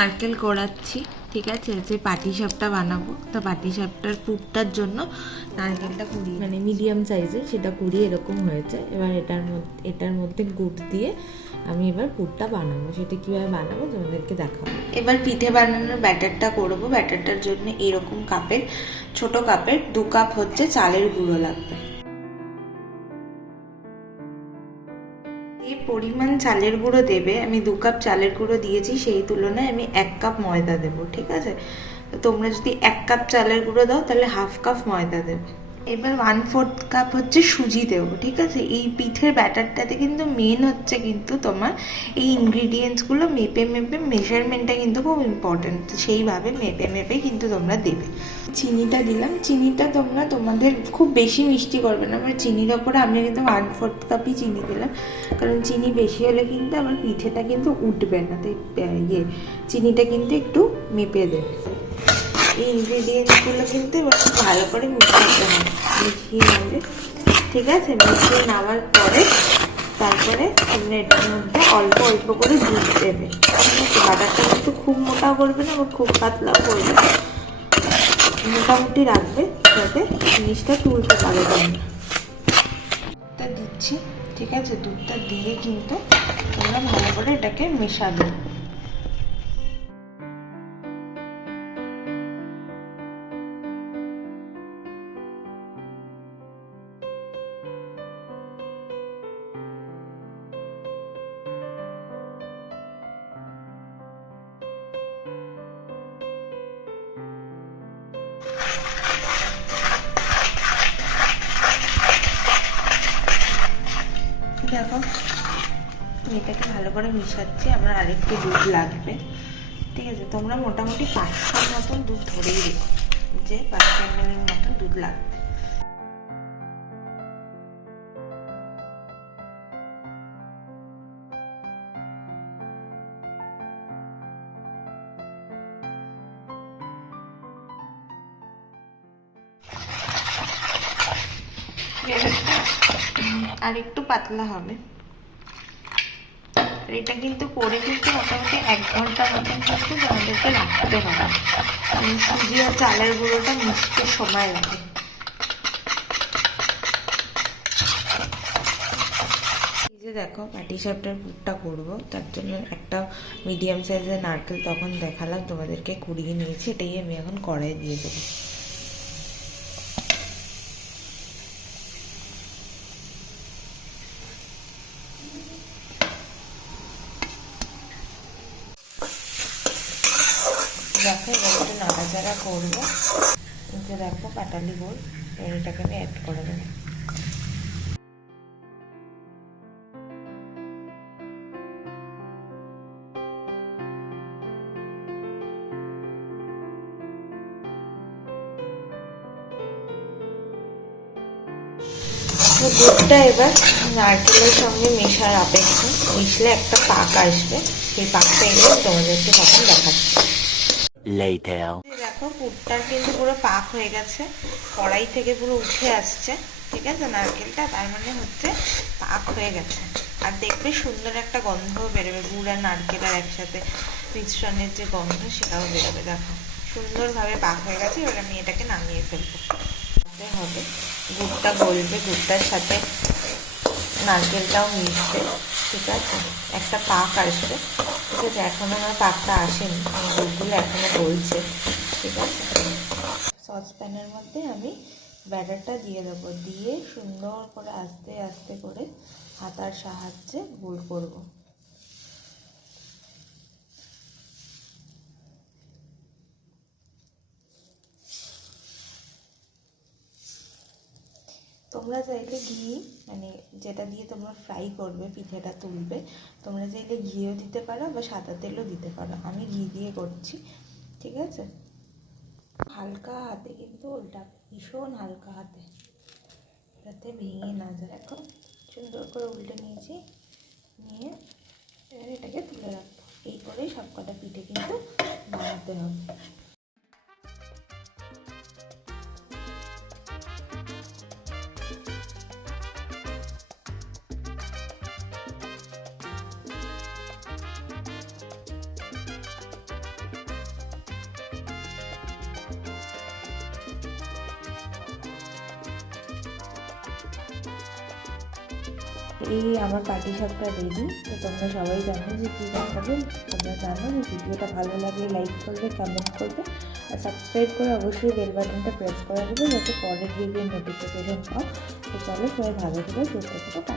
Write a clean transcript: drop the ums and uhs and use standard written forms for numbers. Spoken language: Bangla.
নারকেল কোড়াচ্ছি, ঠিক আছে, যে পাটিসাপটা বানাবো। তো পাটিসাপটার পুরটার জন্য নারকেলটা কুড়িয়ে, মানে মিডিয়াম সাইজের, সেটা কুড়িয়ে এরকম হয়েছে। এবার এটার মধ্যে গুড় দিয়ে আমি এবার পুরটা বানাবো। সেটা কীভাবে বানাবো তোমাদেরকে দেখাবো। এবার পিঠে বানানোর ব্যাটারটা করবো। ব্যাটারটার জন্য এরকম কাপের, ছোট কাপের 2 কাপ হচ্ছে চালের গুঁড়ো লাগবে। এই পরিমাণ চালের গুঁড়ো দেবে, আমি 2 কাপ চালের গুঁড়ো দিয়েছি, সেই তুলনায় আমি 1 কাপ ময়দা দেবো, ঠিক আছে। তো তোমরা যদি 1 কাপ চালের গুঁড়ো দাও তাহলে হাফ কাপ ময়দা দেবে। এবার 1/4 কাপ হচ্ছে সুজি দেবো, ঠিক আছে। এই পিঠের ব্যাটারটাতে কিন্তু মেন হচ্ছে কিন্তু তোমার এই ইনগ্রিডিয়েন্টসগুলো মেপে মেপে, মেজারমেন্টটা কিন্তু খুব ইম্পর্টেন্ট। সেইভাবে মেপে মেপে কিন্তু তোমরা দেবে। চিনিটা দিলাম। চিনিটা তোমরা তোমাদের খুব বেশি মিষ্টি করবে না। আমার চিনির ওপরে আমি কিন্তু 1/4 কাপই চিনি দিলাম, কারণ চিনি বেশি হলে কিন্তু আমার পিঠেটা কিন্তু উঠবে না। তাই চিনিটা কিন্তু একটু মেপে দেবে। এই ইনগ্রিডিয়েন্টসগুলো কিন্তু এবার ভালো করে মিশাতে হবে। মিশিয়ে নেবে, ঠিক আছে। মিশিয়ে নেওয়ার পরে তারপরে তোমরা এটার মধ্যে অল্প অল্প করে দুধ দেবে, ঠিক আছে। বাটারটা কিন্তু খুব মোটাও করবে না, আবার খুব পাতলাও করবে না, মোটামুটি রাখবে যাতে জিনিসটা তুলতে পারে। দুধটা দিচ্ছি, ঠিক আছে। দুধটা দিয়ে কিন্তু তোমরা ভালো করে এটাকে মেশাবে। দেখো এটাকে ভালো করে মিশাচ্ছি। আমার আরেকটু দুধ লাগবে, ঠিক আছে। তোমরা মোটামুটি 500 মতন দুধ ধরেই রেখো, যে 500 ml মতন দুধ লাগবে। আর একটু পাতলা হবে। এটা কিন্তু করে কিন্তু মোটামুটি 1 ঘন্টা মতন কিন্তু আমাদেরকে রাখতে হবে। আমি সুজি আর চালের গুঁড়োটা মিশতে সময় লাগে। এই যে দেখো পাটিসাপটার পুরটা করবো, তার জন্য একটা মিডিয়াম সাইজের নারকেল তখন দেখালাম তোমাদেরকে, কুড়িয়ে নিয়েছি। এটাই আমি এখন কড়াই দিয়ে দেবো। দেখো এবার একটু নাড়াচাড়া করবো। এই যে দেখো পাটালি গুড়, এবার এটাকে আমি অ্যাড করে দেবো। দুধটা এবার নারকেলের সঙ্গে মেশার অপেক্ষা, মিশলে একটা পাক আসবে। সেই পাকটা এলে তোমাদেরকে তখন দেখাচ্ছি। দেখো পুরটার কিন্তু পুরো পাক হয়ে গেছে, কড়াই থেকে পুরো উঠে আসছে, ঠিক আছে নারকেলটা। তার মানে হচ্ছে পাক হয়ে গেছে। আর দেখবে সুন্দর একটা গন্ধ বেরোবে, গুড় আর নারকেল আর একসাথে মিশ্রণের যে গন্ধ সেটাও বেরোবে। দেখো সুন্দরভাবে পাক হয়ে গেছে। এবার আমি এটাকে নামিয়ে ফেলবো। হবে গুড়টা গলবে, গুড়টার সাথে নারকেলটাও মিশবে, ঠিক আছে। একটা পাক আসবে, ঠিক আছে। এখনো আমার পাকটা আসেনি, গুড়গুলো এখনো গলছে, ঠিক আছে। সসপ্যানের মধ্যে আমি ব্যাটারটা দিয়ে দেবো, দিয়ে সুন্দর করে আস্তে আস্তে করে হাতার সাহায্যে গোল করব। তোমরা চাইলে ঘি, মানে যেটা দিয়ে তোমরা ফ্রাই করবে পিঠেটা তুলবে, তোমরা চাইলে ঘিও দিতে পারো বা সাদা তেলও দিতে পারো। আমি ঘি দিয়ে করছি, ঠিক আছে। হালকা হাতে কিন্তু ওটা ভীষণ হালকা হাতে, যাতে ভেঙে না যায়। দেখো সুন্দর করে উল্টে নিয়েছি, নিয়ে এটাকে তুলে রাখবো। এই করেই সব কটা পিঠে কিন্তু বানাতে হবে। এই আমার পাটিসাপটা রেডি। তো তোমরা সবাই জানো যে কী বানাবো, তোমরা জানো যে ভিডিওটা ভালো লাগলে লাইক করবে, কমেন্ট করবে আর সাবস্ক্রাইব করে অবশ্যই বেল বাটনটা প্রেস করে দেবে যাতে পরের ভিডিওর নোটিফিকেশন পাও। তো চলো সবাই ভালো থেকো, সুস্থ থেকো, টাটা।